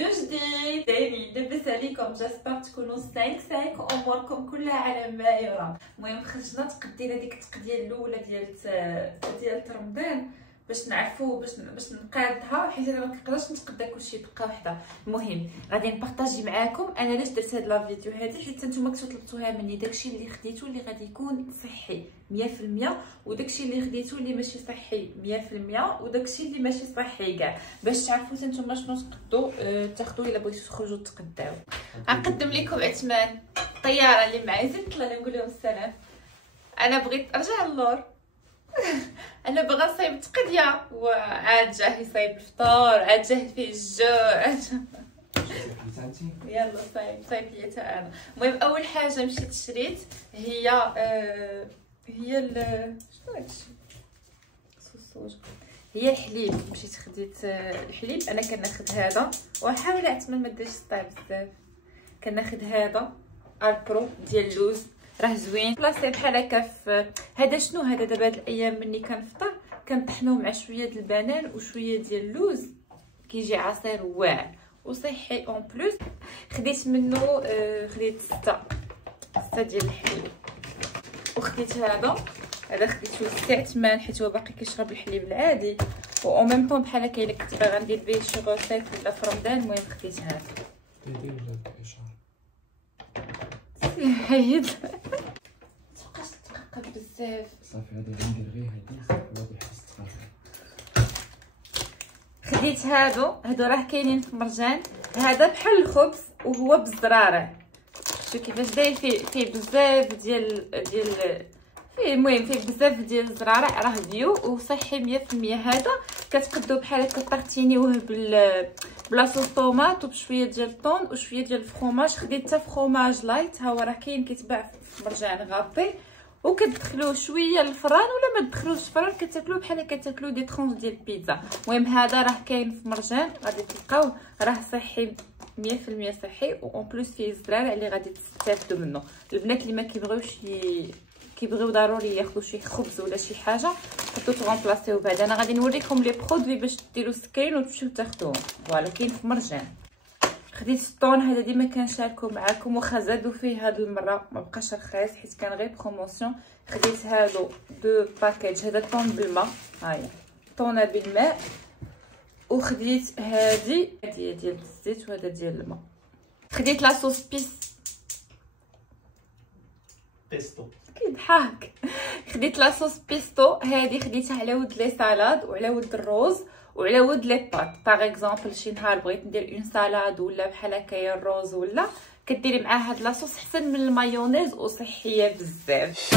فيديو جديد. دايرين لاباس عليكم؟ جاسبر تكونوا 5 اموركم كلها على ما يرام. المهم خرجنا تقدينا ديك التقديه الاولى ديال رمضان باش نعرفوا باش نقادها، حيت انا ما كنقدرش نتقدا كلشي دقه واحده. المهم غادي نبارطاجي معاكم انا علاش درت هاد لا فيديو هادي، حيت نتوما كنتو طلبتوها مني داكشي اللي خديتو اللي غادي يكون صحي 100%، وداكشي اللي خديتو اللي ماشي صحي 100%، وداكشي اللي ماشي صحي كاع، باش تعرفوا نتوما شنو تقدو تاخذوا الا بغيتو تخرجوا تقداو. غنقدم لكم عثمان الطياره اللي معايا. زيد طلع لي نقول لهم السلام. انا بغيت ارجع اللور انا بغا نصايب التقديه، وعاد جاه يصايب الفطور، عاد جاه فيه الجوع. يلا صايب ليا حتى انا. المهم اول حاجه مشيت شريت هي شنو هادشي صوصوج، هي الحليب. مشيت خديت الحليب. انا كناخذ هذا، وحاول عثمان ما ديرش الطايب بزاف. كناخذ هذا البرو ديال اللوز، راه زوين بلاصه بحال هكا. في هذا شنو هذا دابا هاد الايام ملي كنفطر كنطحنوه مع شويه د البنان وشويه ديال اللوز، كيجي عصير واعر وصحي اون بلوس. خديت منه خديت 6 ديال الحليب، وخديت هذا خديتو للعثمان حيت هو باقي كيشرب الحليب العادي، و او ميم طون بحال هكا الا كنت باغا ندير به شي غوسيت ولا في رمضان. المهم خديت هذا. حيد متبقاش تدقق بزاف صافي. هذا ندير غير هادي وهادي حاس تخافي. خديت هادو راه كاينين في مرجان. هذا بحال الخبز وهو بالزراره. شوف كيفاش داير فيه بزاف ديال فيه، المهم فيه بزاف ديال الزراره، راه بيو وصحي 100%. هذا كتقدو بحال هكا طارتينيوه بلا صوص طوماط وبشويه ديال الطون وشويه ديال الفرomاج. خديت حتى فرomاج لايت، ها هو راه كاين كيتباع في مرجان غابي، وكتدخلوه شويه للفران ولا ما تدخلوش الفران كتاكلوه بحال هكا، تاكلوه دي طرونش ديال البيتزا. المهم هذا راه كاين في مرجان، غادي تلقاوه راه صحي 100% صحي، و اون بليس فيه الزرارع اللي غادي تستافدوا منه. البنات اللي ما كيبغيو ضروري ياخذوا شي خبز ولا شي حاجه حطوا تغومبلاصيو بهذا. انا غادي نوريكم لي برودوي باش ديروا سكرين وتمشيو تاخذوهم. فوالا كاين في مرجان. خديت الطون هذا ديما كنشاركو معكم، واخا زادوا فيه هاد المره ما بقاش رخيص حيت كان غير بروموسيون. خديت هادو دو باكيج، هذا طون بالماء، هاهي طونه بالماء، وخديت هادي ديال الزيت وهذا ديال الماء. خديت لاصوص بيستو كيضحك. خديت لاصوص بيستو هذه، خديتها على ود لي سالاد وعلى ود الروز وعلى ود لي بات. باغ اكزومبل شي نهار بغيت ندير اون سالاد ولا بحال هكايا الروز، ولا كديري معاه هاد لاصوص احسن من المايونيز وصحيه بزاف.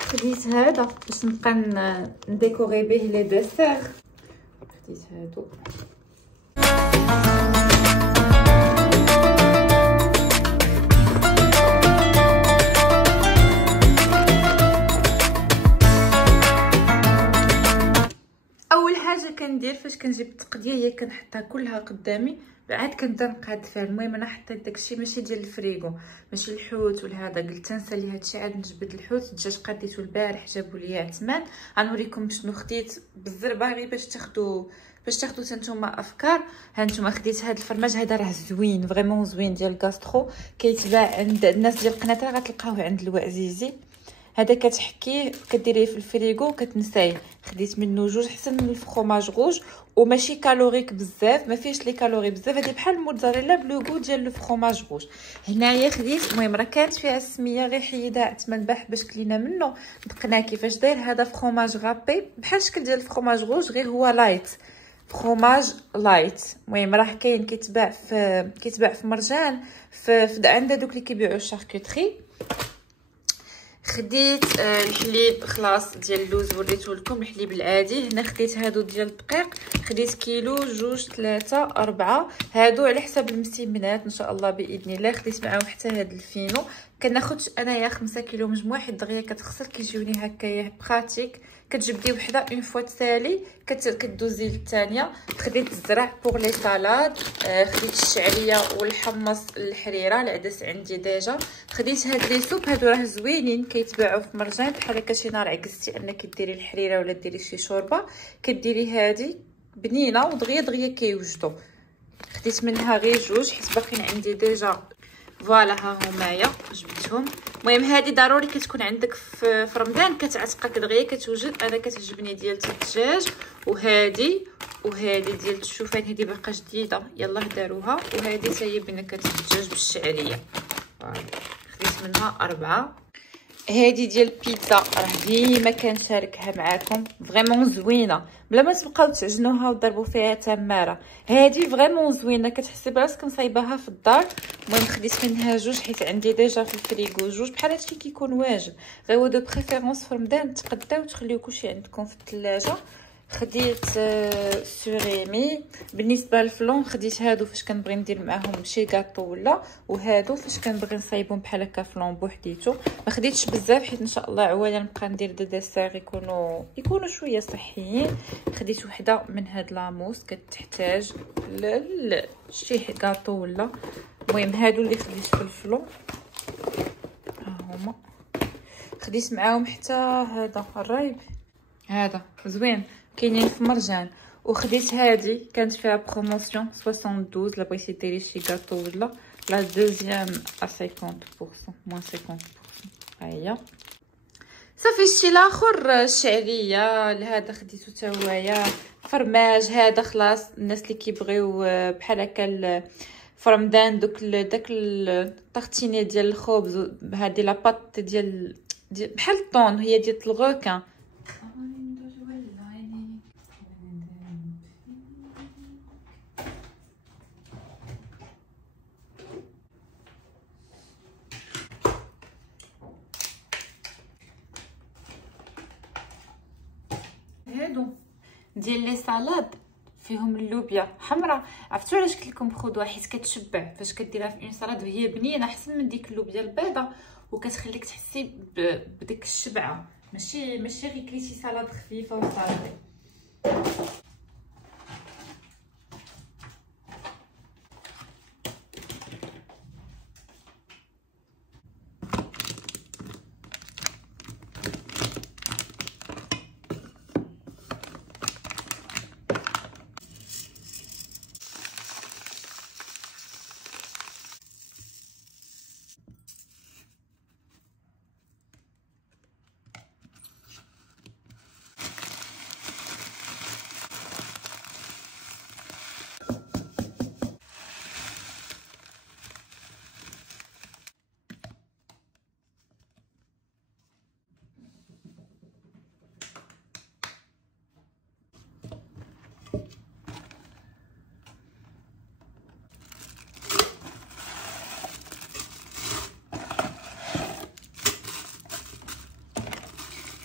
خديت هذا باش نبقى نديكوري به لي ديسير. خديت هادو. اول حاجه كندير فاش كنجيب التقديه هي كنحطها كلها قدامي، بعد كنبدا نقاد فيها. المهم انا حطيت داكشي ماشي ديال الفريغو، ماشي الحوت ولا هذا. قلت نسالي هادشي عاد نجبد الحوت. الدجاج قديته البارح جابوا لي عثمان. غنوريكم شنو خديت بالزربه غير باش تاخذوا نتوما افكار. ها نتوما خديت هذا الفرماج، هذا راه زوين فريمون زوين ديال كاسترو، كيتباع عند الناس ديال القناطره، غتلقاوه عند الوعزيزي. هذا كتحكيه كديريه في الفريغو كتنسايه. خديت منه 2 حسن من الفرomاج روج، وماشي كالوريك بزاف، ما فيهش لي كالوري بزاف. هذه بحال الموتزاريلا بلوغو ديال الفرomاج روج. هنايا خديت، المهم راه كانت فيها السميه غير حيدها عثمان باح باش كلينا منه دقناه كيفاش داير. هذا فرomاج غابي بحال الشكل ديال الفرomاج روج، غير هو لايت، فرomاج لايت. المهم راه كاين كيتباع في مرجان في عند دوك اللي كيبيعوا الشاركوتري. خديت الحليب خلاص ديال اللوز وريته لكم، الحليب العادي. هنا خديت هادو ديال الدقيق، خديت كيلو 2 3 4 هادو على حسب المسمنات ان شاء الله باذن الله. خديت معاهم حتى هاد الفينو كناخدش انايا 5 كيلو مجموع حيت دغيا كتخسر كيجيوني هكايا براتيك. كتجبدي وحده اون فوا تسالي كدوزي للثانيه. خديت الزرع بوغ لي سالاد، خديت الشعريه والحمص الحريره العدس عندي ديجا. خديت هاد لي سوب هادو راه زوينين كيتباعوا في مرجان بحال هكا. شي نهار عكستي انك ديري الحريره ولا ديري شي شوربه كديري هادي بنينه ودغيا كيوجدوا. خديت منها غير جوج حيت باقيين عندي ديجا. فوالا ها همايا جبتهم. المهم هذه ضروري كتكون عندك في رمضان كتعتقك دغيا كتوجد. انا كتعجبني ديال الدجاج وهذه ديال الشوفان هذه باقا جديده يلاه داروها. وهذه حتى هي بنكهه الدجاج بالشعريه. فوالا خديت منها 4. هذه ديال البيتزا راه ديما كنشاركها معاكم. فريمون زوينه بلا ما تبقاو تعجنوها وتضربوا فيها تماره. هذه فريمون زوينه كتحسي براسك مصايباها في الدار. المهم خديت منها جوج حيت عندي ديجا في الفريغو جوج بحال هادشي كيكون واجد. غير هو دو بريفيرونس في رمضان تقداو وتخليو كلشي عندكم في الثلاجه. خديت سوريمي. بالنسبه للفلون خديت هادو فاش كنبغي ندير معاهم شي كاطو ولا، وهادو فاش كنبغي نصايبهم بحال هكا فلون بوحديتو. ما خديتش بزاف حيت ان شاء الله عوايا نبقى ندير دي ديسير يكونوا شويه صحيين. خديت وحده من هاد لاموس كتحتاج شي كاطو ولا. المهم هادو اللي خديت في الفلون ها هما. خديت معاهم حتى هذا الرايب هذا زوين كاينين في مرجان. وخديت هذه كانت فيها بروموسيون 72 لا بغيتي ديري شي كاطو ولا. لا دوزيام ا 50% موان 50%. ها هي صافي. الشيء الاخر الشعريه لهذا خديتو حتى هوايا. فرماج هذا خلاص الناس اللي كيبغيو بحال هكا في رمضان داك الطاغتيني ديال الخبز. هذه لا باط ديال بحال الطون هي ديال الغوكان. هادو ديال لي سالاد فيهم اللوبيا حمراء. عرفتوا علاش قلت لكم خذوها؟ حيت كتشبع فاش كديرها في اون سالاد وهي بنينه احسن من ديك اللوبيا البيضاء وكتخليك تحسي بديك الشبعه. ماشي غير كليتي سالاد خفيفه وصافي.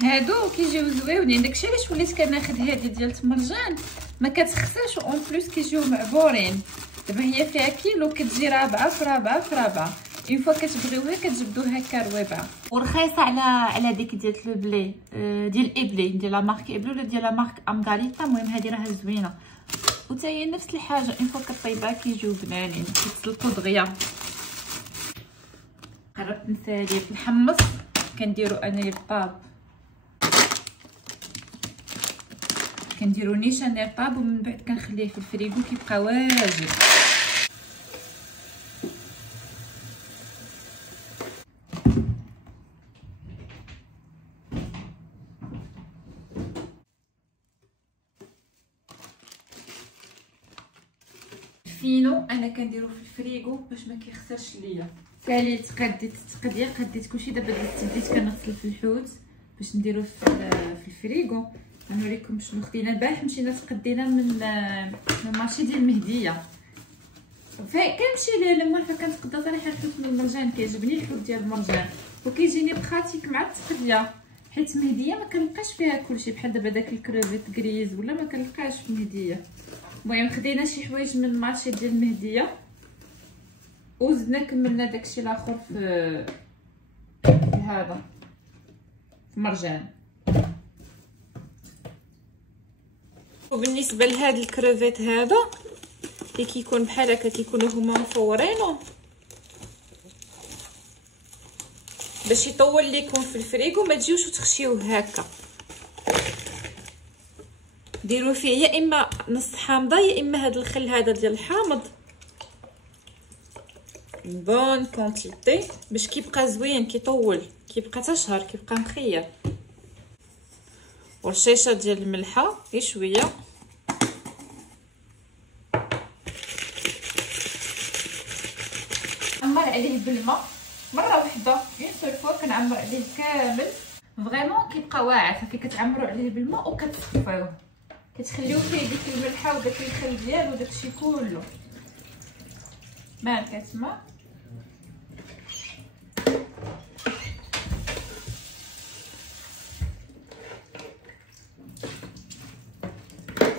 هادو كيجيو زويونين. داكشي علاش وليت كناخذ هذه ديال التمرجان ما كتخسرش اون بليس كيجيو معبورين. دابا هي فيها كيلو كتجي رابعه في رابعه في رابعه. اون فوا كتبغيوها كتجبدوها هكا رويبعه. ورخيصه على ديك ديال لو بلي ديال ابلي ديال لا مارك ابلي ولا ديال لا مارك امغاليتا. المهم هذه راها زوينه وتا هي نفس الحاجه. اون فوا كطيبها كيجيو بنانين كيتسلقوا دغيا. قربت نسالي في الحمص كنديرو انايا الطاب. كنديرو نيشان طاب ومن بعد كنخليه في الفريغو كيبقى واجد. الفينو انا كنديرو في الفريغو باش ما كيخسرش ليا. سالي تقديت التقديه قديت كلشي. دابا بديت كنغسل في الحوت باش نديرو في الفريغو. غنوريكم شنو خدينا. البارح مشينا تقدينا من مارشي ديال المهديه. كنمشي للمرفه كنتقدى صراحه الحوت من المرجان. كيعجبني الحوت ديال المرجان وكيجيني بخاتيك مع التقديه حيت مهديه ما كنلقاش فيها كلشي بحال دابا داك الكروفيت كريز ولا ما كنلقاش في مهديه. المهم خدينا شي حوايج من مارشي ديال المهديه وزدنا كملنا داكشي الاخر هذا مرجان. وبالنسبه لهاد الكروفيت هذا اللي كيكون بحال هكا كيكونوا هما مفورينو باش يطول ليكم في الفريغو، ما تجيوش وتخشيوه هكا. ديروا فيه يا اما نص حامضه يا اما هذا الخل هذا ديال الحامض بون كونتيتي باش كيبقى زوين كيطول، كيبقى حتى شهر كيبقى مخير. ورشيشه ديال الملحه غير شويه. نعمر عليه بالماء مره واحده اون سول فوا، كنعمر عليه كامل فريمون كيبقى واعر. صافي كتعمروا عليه بالماء وكتصفيوه، كتخليوه فيه ديك الملحه وداك الخل ديالو وداكشي كله. مال كتسمع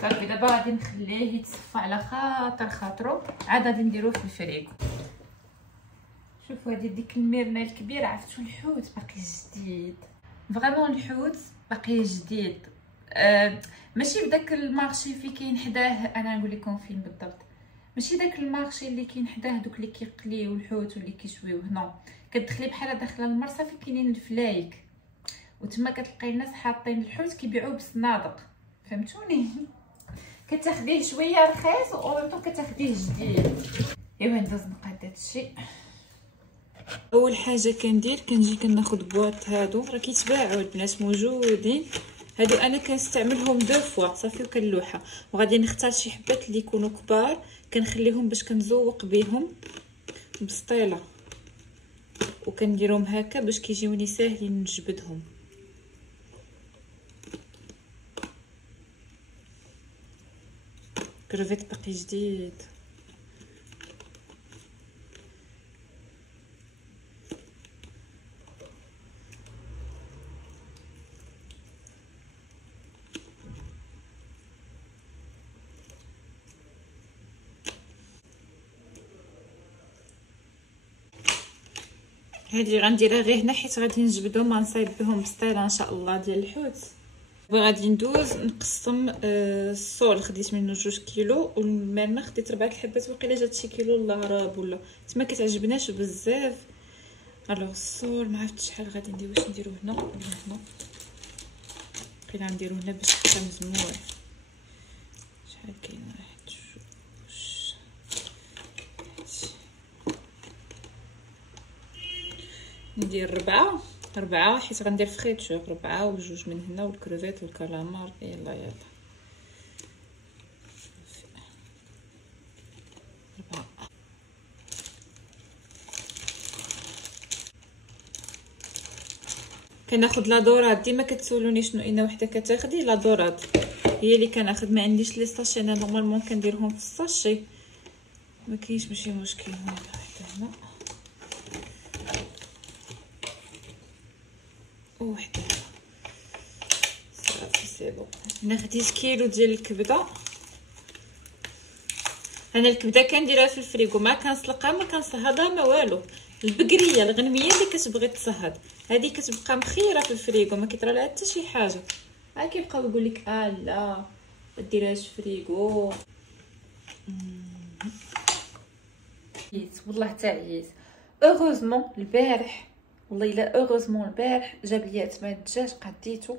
صافي. دابا غادي نخليه يتصفى على خاطرو، عاد غادي نديروه في الفريغو. شوفوا هذه ديك الميرنه الكبيره، عرفتوا الحوت باقي جديد فريمون، الحوت باقي جديد. ماشي بداك المارشي في كاين حداه، انا نقول لكم فين بالضبط، ماشي داك المارشي اللي كاين حداه دوك اللي كيقليو الحوت واللي كيشويوه. هنا كتدخلي بحال داخله المرصه في كاينين الفلايك وتما كتلقاي الناس حاطين الحوت كيبيعوه بالصنادق، فهمتوني؟ كتاخديه شويه رخيص و ميم طون كتاخديه جديد. ايوا ندوز نقاد هادشي. اول حاجه كنجي كناخد بواط. هادو راه كيتباعوا البنات موجودين، هادو انا كنستعملهم دو فوا صافي وكنلوحها. وغادي نختار شي حبات اللي يكونوا كبار كنخليهم باش كنزوق بهم بسطيله وكنديرهم هكا باش كيجيوني ساهلين نجبدهم. كروفيت باقي جديد. هادي غنديرها غير هنا حيت غادي نجبدهم غنصايب بهم بسطيله ان شاء الله ديال الحوت. وغادي ندوز نقسم الصول. خديت منه 2 كيلو والمرنه خديت 4 حبات، وقيله جات شي كيلو الا راب ولا تما كتعجبناش بزاف. الوغ الصول ما عرفتش شحال غادي ندير، واش نديرو هنا ولا هنا؟ قيله نديرو هنا باش يبقى مجموع. شحال كاين؟ 1 ندير 4 حيت غندير فخيتشور 4 وجوج من هنا والكروفيت والكالامار. يلا 4. كناخد لا دوراد. ديما كتسولوني شنو اين وحده كتاخدي. لا دوراد هي اللي كناخد، ما عنديش لي ساشي انا نورمالمون كنديرهم في الساشي، ما كاينش ماشي مشكل. هنا وحده هنا وحده صافي سي بون. هنا خديت كيلو ديال الكبده. انا الكبده كنديرها في الفريغو، ما كنسلقها ما كنصهدها ما والو. البقريه الغنميه اللي كتبغي تصهد هذه كتبقى مخيره في الفريغو، ما كيطرى لها حتى شي حاجه. ها كيبقاو يقول لك لا ما ديرهاش فريغو. والله تعييت. اوغوزمون البارح، والله الا اوغوزمون البارح جاب لي تما الدجاج قديتو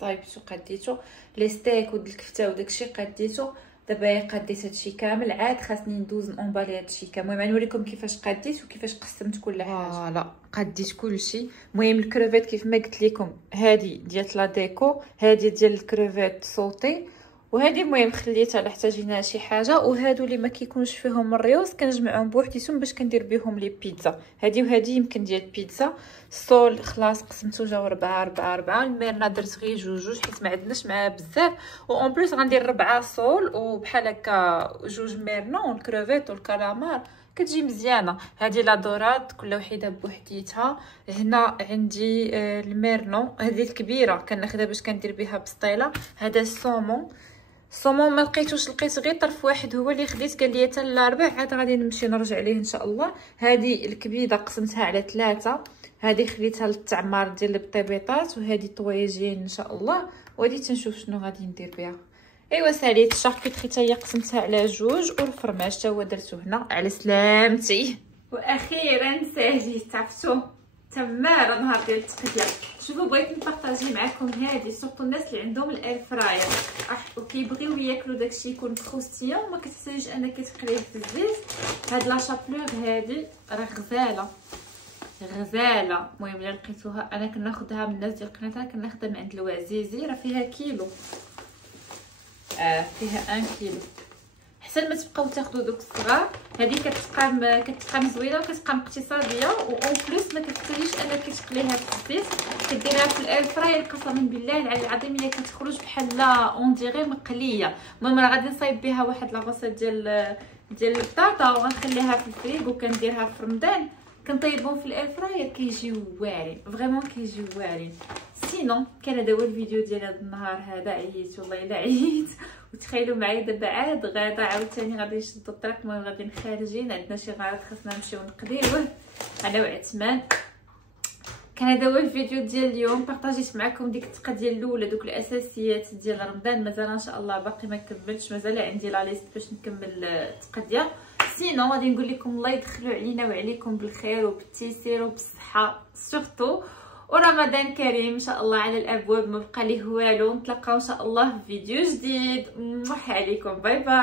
صايبتو قديتو لي ستيك ود الكفته وداكشي قديتو. دابا قديت هادشي كامل، عاد خاصني ندوز نونبالي هادشي كامل. المهم غنوريكم كيفاش قديت وكيفاش قسمت كل حاجه. لا قديت كلشي. المهم الكروفيت كيف ما قلت لكم هذه ديال لا ديكو، هذه ديال الكروفيت صوتي، وهذه المهم خليتها على احتاجينا شي حاجه. وهادو اللي ما كيكونش فيهم الريوس كنجمعهم بوحديتهم باش كندير بهم لي بيتزا. هذه وهذه يمكن ديال بيتزا. الصول خلاص قسمتو جاو 4. الميرنا درت غير 2 حيت ما عندناش معاه بزاف. اون بليس غندير 4 صول وبحال هكا 2 ميرنا والكروفيت والكالامار كتجي مزيانه. هذه لا دوراد كل وحده بوحديتها. هنا عندي الميرنو، هذه الكبيره كناخذها باش كندير بها بسطيله. هذا السومون ما لقيتوش، لقيت غير طرف واحد هو اللي خديت، قال لي حتى الاربع عاد غادي نمشي نرجع ليه ان شاء الله. هذه الكبيده قسمتها على 3. هذه خليتها للتعمار ديال البطيبيطات، وهذه طويجين ان شاء الله، وهذه تنشوف شنو غادي ندير بها. ايوا ساليت الشاركوتري حتى هي قسمتها على جوج، والفرماج حتى هو درتو هنا على سلامتي. واخيرا ساليت، عرفتو تماره نهار ديال التقديه. شوفوا بغيت نبارطاجي معكم هذه سورتو الناس اللي عندهم الاير فراير وكيبغيو ياكلوا داكشي يكون كروستيون، ما كتحتاجيش انك تقليه في الزيت. هاد لا شابلور هذه راه غزاله غزاله. المهم الا لقيتوها، انا كناخذها من الناس ديال قناتها، كناخذها من عند الوعزيزي، راه فيها كيلو، فيها 1 كيلو. حسن ما تبقاو تاخذوا دوك الصغار، هذه كتبقى زوينه وكتبقى اقتصاديه، و بليس ما كتحتاجيش انك تقليها في الزيت، كديرها في الاير فراير. قسما بالله العلي العظيم هي كتخرج بحال اون ديغي مقليه. المهم راه غادي نصايب بها واحد لاغوصه ديال البطاطا وغنخليها في الفريغ، وكنديرها في رمضان كنطيبهم في الاير فراير، كيجيو واعرين فريمون، كيجيو واعرين. سينون كان هذا هو الفيديو ديال هذا النهار هذا. عييت والله الا عييت، وتخيلوا معايا دابا عاد غدا عاوتاني غادي نشدو الطريق. المهم غادي خارجين، عندنا شي غرض خاصنا نمشيو نقضيوه انا وعثمان. كان هذا هو الفيديو ديال اليوم، بارطاجيت معكم ديك التقديه الاولى، دوك الاساسيات ديال رمضان. مازال ان شاء الله باقي ما كملتش، مازال عندي لا ليست باش نكمل التقديه. سينو غادي نقول لكم الله يدخلوا علينا وعليكم بالخير وبالتيسير وبالصحه سورتو، ورمضان كريم ان شاء الله على الابواب، ما بقى ليه والو. نتلاقاو ان شاء الله في فيديو جديد. عليكم باي باي.